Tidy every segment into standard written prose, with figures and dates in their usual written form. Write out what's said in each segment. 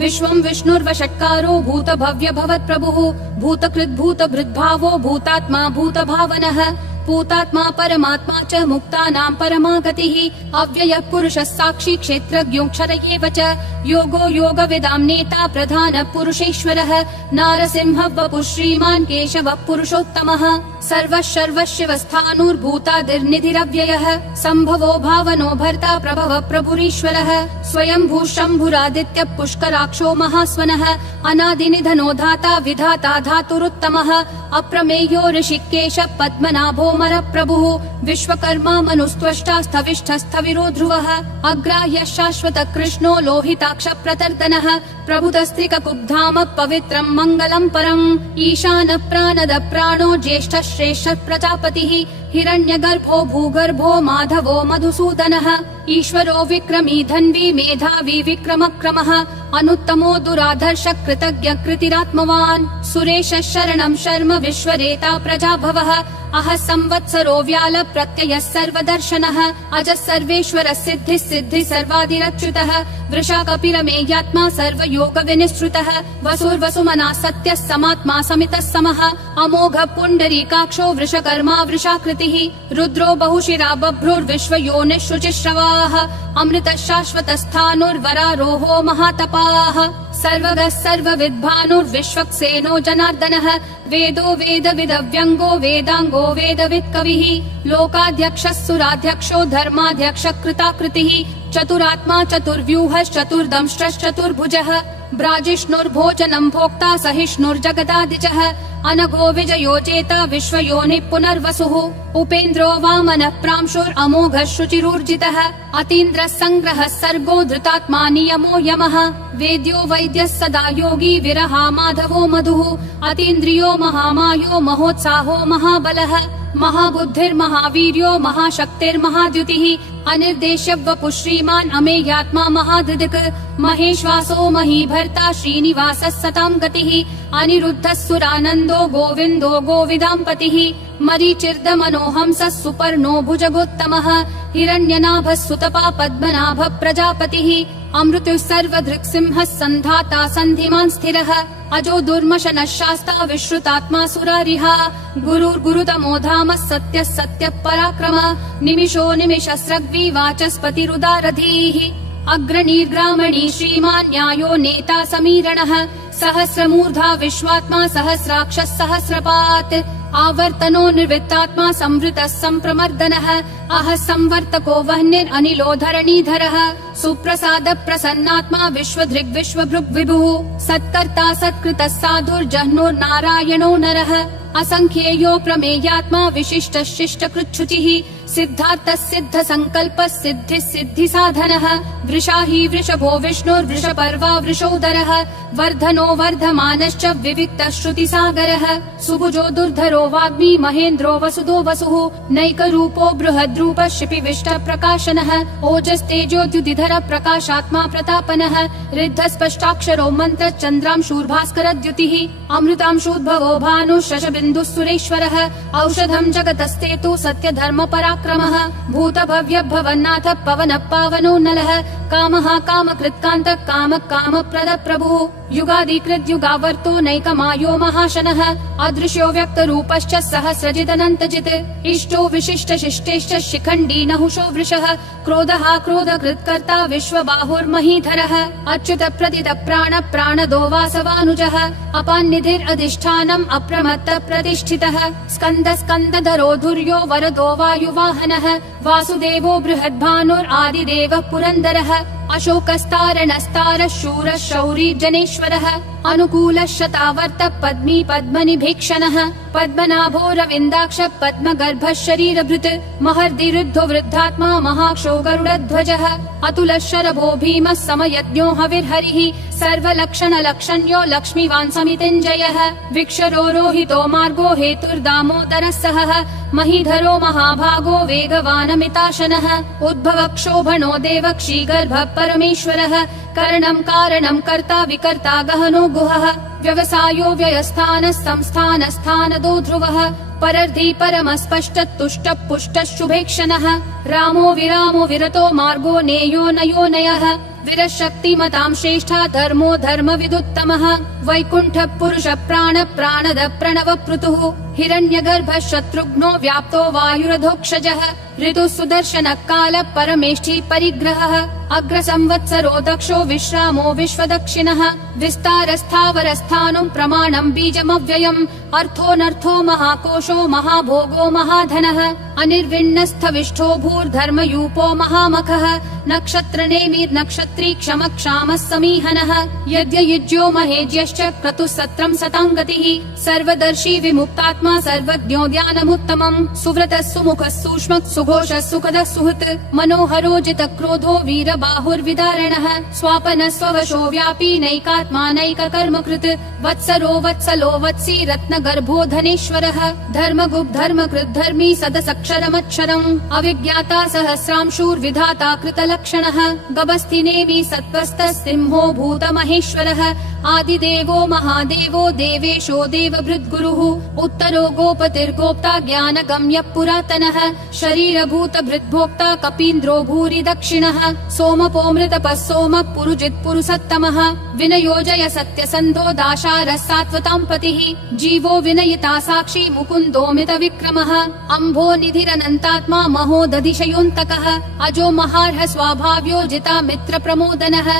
विश्वं विष्णुर्वषट्कारो भूत भव्य भवत्प्रभुः भूतकृद् भूतभृद्भावो भूतात्मा भूतभावनः भूतात्मा परमात्मा च मुक्तानां परमा गतिः अव्ययः पुरुषः साक्षी क्षेत्रज्ञोऽक्षर एव च योगो योगविदां नेता प्रधानः पुरुषेश्वरः नारसिंहः वपुः श्रीमान् केशवः पुरुषोत्तमः सर्वः सर्वशिवस्थाणुर्भूतादिर्निधिरव्ययः सम्भवो भावनो भर्ता प्रभवः प्रभुरीश्वरः स्वयंभू शम्भुरादित्यः पुष्कराक्षो महास्वनः अनादिनिधनो धाता विधाता धातुरुत्तमः अप्रमेयो ऋषिकेशः पद्मनाभो प्रभुः विश्वकर्मा मनुस्त्वष्टा स्थविष्ठस्थविरो ध्रुवः अग्राह्यः शाश्वत कृष्णो लोहिताक्ष प्रतर्दनः प्रभुतस्त्रिककुब्धाम पवित्रम् मङ्गलम् परम् ईशानः प्राणदः प्राणो ज्येष्ठः श्रेष्ठः प्रजापतिः हिरण्यगर्भो भूगर्भो माधवो मधुसूदनः ईश्वरो विक्रमी धन्वी मेधावी विक्रमक्रमः अनुत्तमो दुराधर्ष कृतज्ञ कृतिरात्मवान् सुरेशः शरणं शर्म विश्वरेता प्रजाभवः अह संवत्सरो व्याल प्रत्ययः सर्वदर्शनः अजः सर्वेश्वरः सिद्धिः सिद्धिः सर्वादिरच्युतः वृषा कपिरमेयात्मा सर्वयोग विनिश्रुतः वसुर्वसुमना सत्यः समात्मा समितः समः अमोघ पुण्डरीकाक्षो वृषकर्मा वृषाकृतिः रुद्रो बहुशिरा बभ्रुर्विश्वयोनिः शुचिश्रवाः अमृतः शाश्वतस्थाणुर्वरारोहो महातपाः सर्वगः सर्वविद्भानुर्विश्वक्सेनो जनार्दनः वेदो वेदविदव्यङ्गो वेदाङ्गो वेदवित् कविः लोकाध्यक्षः सुराध्यक्षो धर्माध्यक्षः कृताकृतिः चतुरात्मा चतुर्व्यूहश्चतुर्दंष्ट्रश्चतुर्भुजः ब्राजिष्णुर्भोजनं भोक्ता सहिष्णुर्जगदादिजः अनघो विजयो जेता विश्वयोनिः पुनर्वसुः उपेन्द्रो वामनः प्रांशुरमोघः शुचिरूर्जितः अतीन्द्रः सङ्ग्रहः सर्गो धृतात्मा नियमो यमः वेद्यो वैद्यः सदा योगी विरहा माधवो मधुः अतीन्द्रियो महामायो महोत्साहो महाबलः महाबुद्धिर्महावीर्यो महाशक्तिर्महाद्युतिः अनिर्देश्य वपुः श्रीमान् अमेयात्मा महाधृदिक् महेश्वासो महीभर्ता श्रीनिवासः सतां गतिः अनिरुद्धः सुरानन्दो गोविन्दो गोविदाम्पतिः मरीचिर्दमनोहंसः सुपर्णो भुजगोत्तमः हिरण्यनाभः सुतपा पद्मनाभः प्रजापतिः अमृतुः सर्वधृक्सिंहः सन्धाता सन्धिमान् स्थिरः अजो दुर्मशनः शास्ता विश्रुतात्मा सुरारिः गुरुर्गुरुतमो धामः सत्यः सत्यः पराक्रमः निमिषो निमिषस्रग्वी वाचस्पतिरुदारधीः अग्रणीर्ग्रामणी श्रीमान् न्यायो नेता समीरणः सहस्रमूर्धा विश्वात्मा सहस्राक्षः सहस्रपात् आवर्तनो निर्वृत्तात्मा संवृतः सम्प्रमर्दनः अह संवर्तको वह्निरनिलो धरणीधरः सुप्रसाद प्रसन्नात्मा विश्वधृग् विश्वभृग् विभुः सत्कर्ता सत्कृतः साधुर्जह्नुर्नारायणो नरः असंख्येयो प्रमेयात्मा विशिष्टः शिष्टकृच्छुचिः सिद्धार्थः सिद्ध संकल्पः सिद्धिः सिद्धि साधनः वृषाही वृषभो विष्णुर्वृषपर्वा वृषोदरः वर्धनो वर्धमानश्च विविक्तः श्रुतिसागरः सुभुजो दुर्धरो वाग्मी महेन्द्रो वसुदो वसुः नैकरूपो बृहद्रूपः शिपिविष्ट प्रकाशनः ओजस्तेजोद्युतिधर प्रकाशात्मा प्रतापनः ऋद्धस्पष्टाक्षरो मन्त्र चन्द्रांशूर्भास्करद्युतिः अमृतांशूद्भवो भानुः शशबिन्दुः सुरेश्वरः औषधं जगतस्तेतु सत्यधर्म पराक्रमः भूतभव्य भवन्नाथ पवनः पावनो नलः कामः कामकृत्कान्तः कामः कामप्रद प्रभुः युगादिकृत् युगावर्तो नैकमायो महाशनः अदृश्यो व्यक्तरूपश्च सहस्रजिदनन्तजित् इष्टो विशिष्ट शिष्टेश्च शिखण्डी नहुषो वृषः क्रोधः क्रोधकृत्कर्ता विश्वबाहुर्महीधरः अच्युत प्रदित प्राण प्राणदो वासवानुजः अपान्निधिरधिष्ठानम् अप्रमत्त प्रतिष्ठितः स्कन्द स्कन्दधरो धुर्यो वरदो वायुवाहनः वासुदेवो बृहद्भानुरादिदेवः पुरन्दरः अशोकस्तारणस्तारः शूरः शौरी जनेश्वरः अनुकूलः शतावर्त पद्मी पद्मनिभीक्षणः पद्मनाभो रविन्दाक्ष पद्मगर्भः शरीरभृत् महर्दिरुद्धो वृद्धात्मा महाक्षो गरुडध्वजः अतुलः शरभो भीमः समयज्ञो हविर्हरिः सर्वलक्षणलक्षण्यो लक्ष्मीवान् समितिञ्जयः विक्षरो रोहितो मार्गो हेतुर्दामोदरः सहः महीधरो महाभागो वेगवानमिताशनः उद्भव क्षोभणो देवक्षीगर्भः परमेश्वरः करणं कारणं कर्ता विकर्ता गहनो गुहः व्यवसायो व्ययस्थानः संस्थानस्थानदो ध्रुवः परर्धि परमस्पष्टतुष्ट पुष्ट शुभेक्षणः रामो विरामो विरतो मार्गो नेयो नयोनयः विरशक्तिमतां श्रेष्ठा धर्मो धर्म विदुत्तमः वैकुण्ठ पुरुष प्राण प्राणद प्रणव पृतुः हिरण्यगर्भ शत्रुघ्नो व्याप्तो वायुरधोक्षजः ऋतु सुदर्शन काल परमेष्ठी परिग्रहः अग्र संवत्सरो दक्षो विश्रामो विश्वदक्षिणः विस्तारस्थावरस्थानं प्रमाणं बीजमव्ययम् अर्थोऽनर्थो महाकोशो महाभोगो महाधनः अनिर्विण्णस्थविष्ठो भूर्धर्मयूपो महामखः नक्षत्रनेमिर्नक्षत्री क्षमक्षामः समीहनः यद्ययुज्यो महेज्यश्च क्रतुः सत्रं सतां गतिः सर्वदर्शी विमुक्तात्मा सर्वज्ञो ध्यानमुत्तमम् सुव्रतः सुमुखः सूक्ष्मः सुघोषः सुखदः सुहृत् मनोहरो जितक्रोधो वीरबाहुर्विदारणः स्वापनः स्ववशो व्यापी नैकात्मा नैककर्मकृत् वत्सरो वत्सलो वत्सी रत्नगर्भो धनेश्वरः धर्मगुप् धर्मकृत् धर्मी सदसक्षरमक्षरम् अविज्ञाता सहस्रांशूर्विधाता कृतलक्षणः गभस्तिनेमि सत्त्वस्थः सिंहो भूतमहेश्वरः आदिदेवो महादेवो देवेशो देवभृद्गुरुः उत्तरो गोपतिर्गोप्ता ज्ञानगम्यः पुरातनः शरीरभूतभृद्भोक्ता कपीन्द्रो भूरि दक्षिणः सोमपोऽमृतपः सोमः पुरुजित् पुरुषोत्तमः विनयोजय सत्यसन्धो दाशारः सात्वतां पतिः जीवो विनयिता साक्षी मुकुन्दोमित विक्रमः अम्भो निधिरनन्तात्मा महोदधिशयोऽन्तकः अजो महार्ह स्वाभाव्यो जिता मित्र प्रमोदनः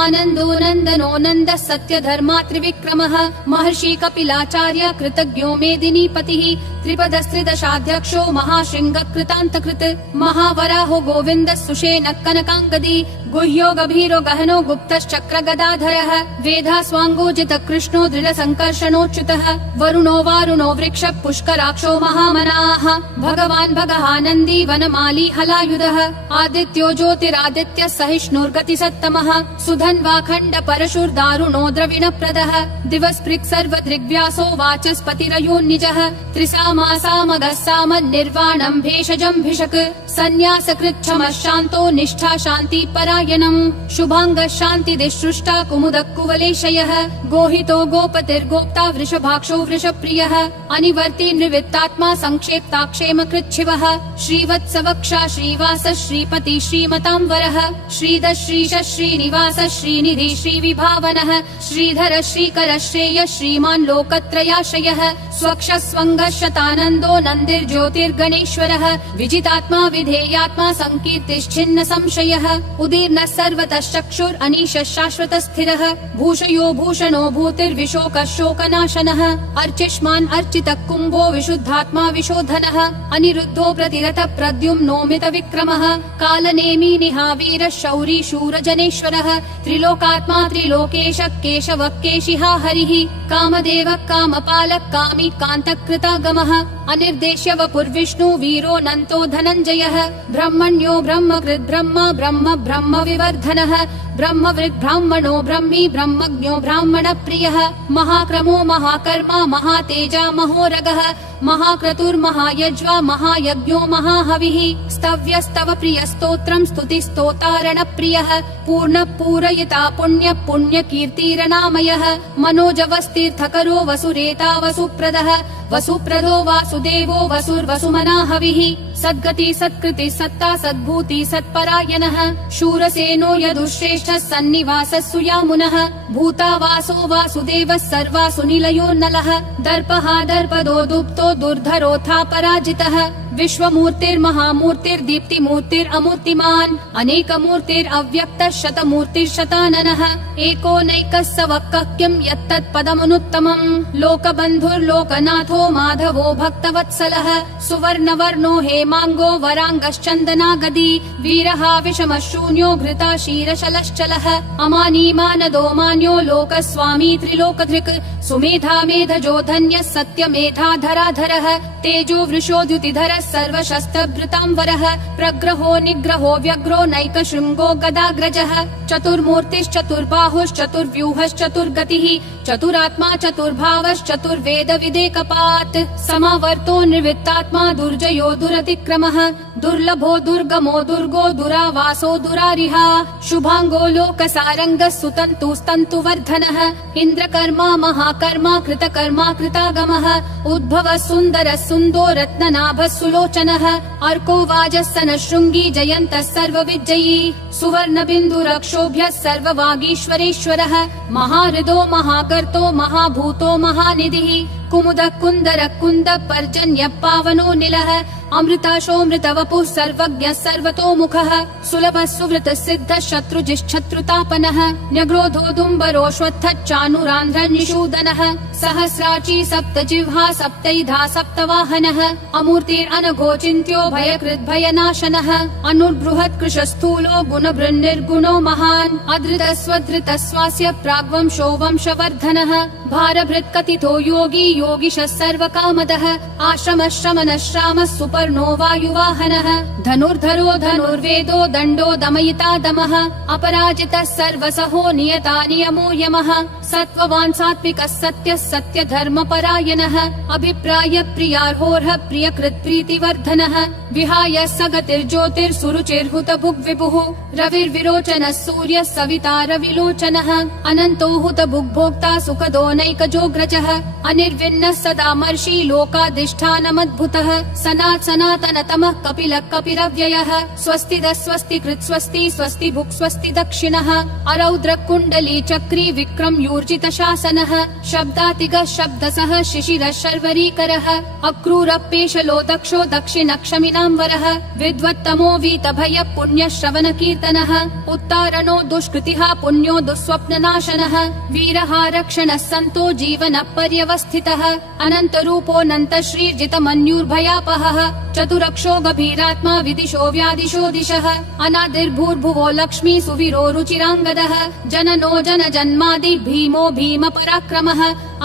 आनन्दो नन्दनो नन्दः सत्यधर्मा त्रिविक्रमः महर्षि कपिलाचार्य कृतज्ञो मेदिनीपतिः त्रिपदस्त्रिदशाध्यक्षो महाशृङ्ग कृतान्तकृत् महावराहो गोविन्दः सुषेण कनकाङ्गदी गुह्यो गभीरो गहनो गुप्तश्चक्र गदाधरः वेधा स्वाङ्गोजित कृष्णो दृढ संकर्षणोच्युतः वरुणो वारुणो वृक्ष पुष्कराक्षो महामनाः भगवान् भगहानन्दी वनमाली हलायुधः आदित्यो ज्योतिरादित्य सहिष्णुर्गति सत्तमः सुधन्वाखण्ड परशुर्दारुणो द्रविणप्रदः दिवस्पृक् सर्वदृग्व्यासो वाचस्पतिरयोन्निजः त्रिसामासामगः सामन्निर्वाणम् भेषजम् भिषक् सन्न्यासकृच्छमः शान्तो निष्ठा शान्ति परायणम् शुभाङ्गः शान्तिदिसृष्टा कुमुदः कुवलेशयः गोहितो गोपतिर्गोप्ता वृषभाक्षो वृषप्रियः अनिवर्ति निवृत्तात्मा संक्षेप्ताक्षेम कृच्छिवः श्रीवत्सवक्षा श्रीवास श्रीपति श्रीमतां वरः श्रीध श्रीश श्रीनिवास श्रीनिधि श्रीविभावनः श्रीधर श्रीकर श्रेय श्रीमान् लोकत्रयाश्रयः स्वक्ष स्वङ्गः शतानन्दो नन्दिर्ज्योतिर्गणेश्वरः विजितात्मा विधेयात्मा संकीर्तिश्छिन्न संशयः उदीर्णः सर्वतः चक्षुर् अनीशः शाश्वतः स्थिरः भूषयो भूषणो भूतिर्विशोकः शोकनाशनः अर्चिष्मान् अर्चितः कुम्भो विशुद्धात्मा विशोधनः अनिरुद्धो प्रतिरथ प्रद्युम्नोमित विक्रमः कालनेमी निहावीरः शौरी शूरजनेश्वरः त्रिलोकात्मा त्रिलोकेश केशवः केशिहा हरिः कामदेवः कामपालः कामी कान्तकृतागमः अनिर्देश्य वपुर्विष्णु वीरो नन्तो धनञ्जयः ब्रह्मण्यो ब्रह्मकृत् ब्रह्म ब्रह्म ब्रह्म विवर्धनः ब्रह्मवृद् ब्राह्मणो ब्रह्मी ब्रह्मज्ञो ब्राह्मण प्रियः महाक्रमो महाकर्मा महातेजा महोरगः महाक्रतुर्महायज्वा महायज्ञो महाहविः स्तव्यस्तव प्रियस्तोत्रम् स्तुतिस्तोतारण प्रियः पूर्ण पूरयिता पुण्य पुण्य कीर्तिरनामयः मनोजवस्तीर्थकरो वसुरेता वसुप्रदः वसुप्रदो वासुदेवो वसुर्वसुमना हविः सद्गति सत्कृति सत्ता सद्भूति सत्परायणः शूरसेनो यदुश्रेष्ठः सन्निवासः सुयामुनः भूतावासो वासुदेवः सर्वासु निलयो नलः दर्पः दर्पदो दुप्तो दुर्धरोऽथा पराजितः विश्वमूर्तिर्महामूर्तिर्दीप्तिमूर्तिरमूर्तिमान् अनेकमूर्तिरव्यक्तः शतमूर्तिर्शताननः एकोनैकः स वक्कः किं यत्तत्पदमनुत्तमम् लोकबन्धुर्लोकनाथो माधवो भक्तवत्सलः सुवर्णवर्णो हेमाङ्गो वराङ्गश्चन्दनागदी वीरः विषमः शून्यो घृता क्षीरशलश्चलः अमानी मानदो मान्यो लोकस्वामी त्रिलोकधृक् सुमेधा मेधजो धन्यः सत्यमेधाधराधरः तेजो वृषोद्युतिधरः सर्वशस्त्रभृताम्बरः प्रग्रहो निग्रहो व्यग्रो नैकशृङ्गो गदाग्रजः चतुर्मूर्तिश्चतुर्बाहुश्चतुर्व्यूहश्चतुर्गतिः चतुरात्मा चतुर्भावश्चतुर्वेद विदेकपात् समावर्तो निवृत्तात्मा दुर्जयो दुरतिक्रमः दुर्लभो दुर्गमो दुर्गो दुरावासो दुरारिहा शुभांगो लोकसारंगः सुतन्तुस्तन्तुवर्धनः इन्द्रकर्मा महाकर्मा कृतकर्मा कृतागमः उद्भवः सुन्दरः सुन्दो रत्ननाभः सुलोचनः अर्को वाजस्सनः शृङ्गी जयन्तः सर्वविजयी सुवर्णबिन्दुरक्षोभ्यः सर्ववागीश्वरेश्वरः महाहृदो महाकर्तो महाभूतो महानिधिः कुमुदः कुन्दरः कुन्दः पर्जन्यः पावनो निलः अमृताशोऽमृतवपुः सर्वज्ञः सर्वतोमुखः सुलभः सुवृतः सिद्धः शत्रुजिश्शत्रुतापनः न्यग्रोधोदुम्बरोऽश्वत्थः चाणूरान्ध्रनिषूदनः सहस्राची सप्तजिह्वा सप्तैधा सप्तवाहनः अमूर्तिरनघोचिन्त्यो भयकृद्भयनाशनः अनुर्बृहत्कृशस्थूलो गुणभृन्निर्गुणो महान् अधृतः स्वास्य प्राग्वंशो वंशवर्धनः भारभृत्कथितो योगी योगिशः सर्वकामदः आश्रमः श्रमणः श्रामः सुपर्णो वायुवाहनः धनुर्धरो धनुर्वेदो दण्डो दमयिता दमः अपराजितः सर्वसहो नियता नियमो यमः सत्त्ववान् सात्विकः सत्यः सत्यधर्मपरायणः अभिप्राय प्रियार्होर्ह प्रियकृत् प्रीतिवर्धनः विहाय सगतिर्ज्योतिर्सुरुचिर्हुतभुग्विभुः रविर्विरोचनः सूर्यः सविता रविलोचनः अनन्तो हुतभुग्भोक्ता सुखदो नैकजोग्रजः अनिर्विन्नः सदामर्षि लोकाधिष्ठानमद्भुतः सनातनतमः कपिलः कपिरव्ययः स्वस्तिदः स्वस्तिकृत् स्वस्ति स्वस्ति भुक् स्वस्ति दक्षिणः अरौद्रः कुण्डली चक्री विक्रम यूर्जित शासनः शब्दातिगः शब्दसः शिशिरः शर्वरीकरः अक्रूरपेशलो दक्षो दक्षिणक्षमिनाम्बरः विद्वत्तमो वीतभयः पुण्यः श्रवणकीर्तनः उत्तारणो दुष्कृतिः पुण्यो दुःस्वप्ननाशनः वीरः रक्षणः सन्तो जीवनः पर्यवस्थितः अनन्तरूपोऽनन्त श्रीर्जितमन्युर्भयापहः चतुरक्षो गभीरात्मा विदिशो व्यादिशो दिशः अनादिर्भूर्भुवो लक्ष्मी सुवीरो रुचिराङ्गदः जननो जनजन्मादि भीमो भीम पराक्रमः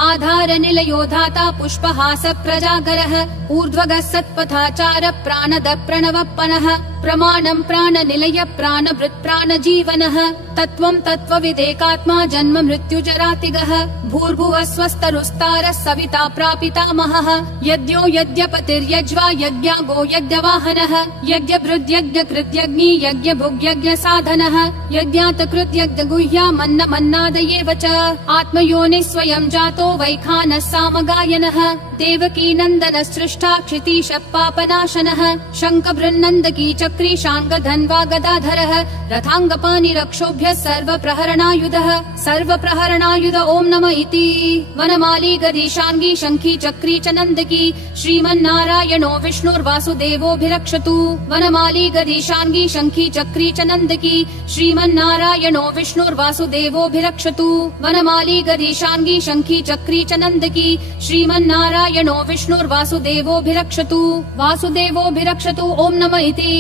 आधार निलयो धाता पुष्पहास प्रजागरः ऊर्ध्वगः सत्पथाचार प्राणद प्रणवप्पनः प्रमाणं प्राणनिलय प्राणभृत् प्राणजीवनः तत्त्वं तत्त्वविदेकात्मा जन्म मृत्युजरातिगः भूर्भुवः स्वस्तरुस्तारः सविता प्रापितामहः यज्ञो यज्ञपतिर्यज्वा यज्ञागो यज्ञवाहनः यज्ञभृद्यज्ञकृत्यग्नि यज्ञभुग्यज्ञसाधनः यज्ञातकृत्यज्ञगुह्यामन्नमन्नादयेव च आत्मयोनिः स्वयं जातो वैखानः सामगायनः देवकी नन्दनः सृष्टा क्षितीशः पापनाशनः शङ्खबृन्नन्दकी चक्री शाङ्गधन्वा गदाधरः रथाङ्गपाणिरक्षोभ्यः सर्वप्रहरणायुध ॐ नमः इति वनमाली गदीशाङ्गी शङ्खी चक्री च नन्दकी श्रीमन्नारायणो विष्णुर्वासुदेवोऽभिरक्षतु वनमाली गदीशाङ्गी शङ्खी चक्री च नन्दकी श्रीमन्नारायणो विष्णुर्वासुदेवोऽभिरक्षतु वनमाली गदीशाङ्गी शङ्खी चक्री च नन्दकी श्रीमन्नारायणो विष्णुर्वासुदेवोऽभिरक्षतु वासुदेवोऽभिरक्षतु ॐ नमः इति।